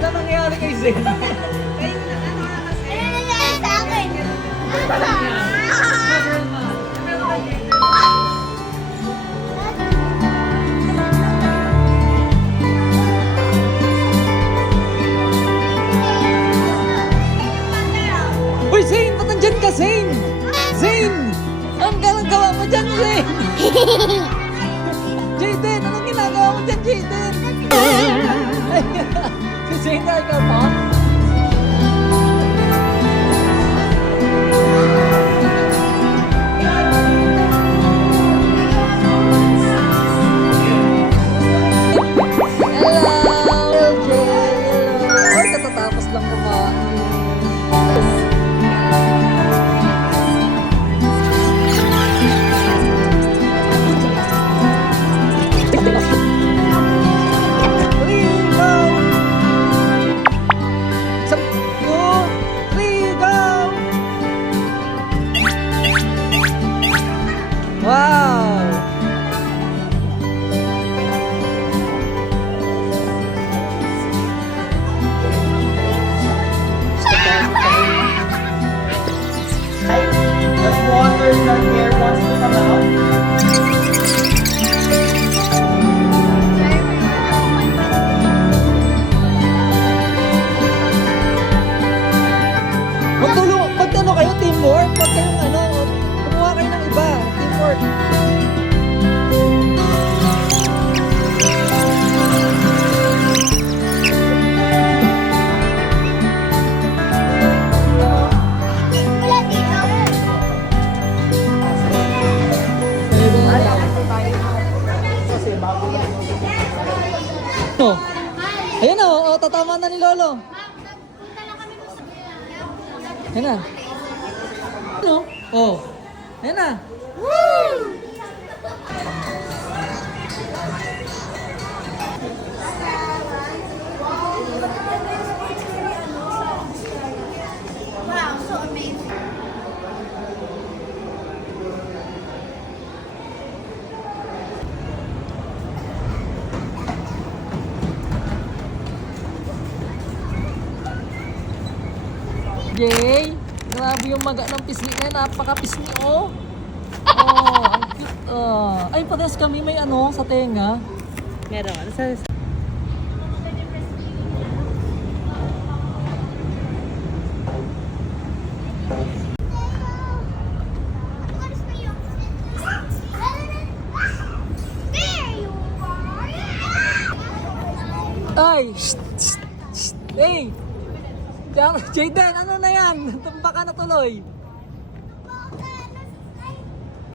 Ano nangyayari kay Zen? Sa akin. Uy, Zane! Ba't nandyan ka, Zane? Zane! Ang gawa mo dyan, Zane? Jaden! Anong ginagawa mo dyan, Jaden? Si Zane na ikaw pa? Hello! Ay, katatapos lang kumain. Wow! The water that here wants to come out. Magtulong, pag ano kayo, teamwork, pag kayong ano, kumuha kayo ng iba, teamwork. Wala dito. Kasi bago lang yung No. Ayan na, tatama na ni Lolo. Ayan na. Ano? Oh. Ayan na. Wow, so amazing. Yay! Grabe yung maga ng pisngi na, napaka-pisngi oh. Oh, ang cute ah. Ay, pares kami may ano sa tenga. Meron. Sa There you are. Ay! Shh, shh, shh. Hey! Jaden, ano na yan? Tumba ka na tuloy.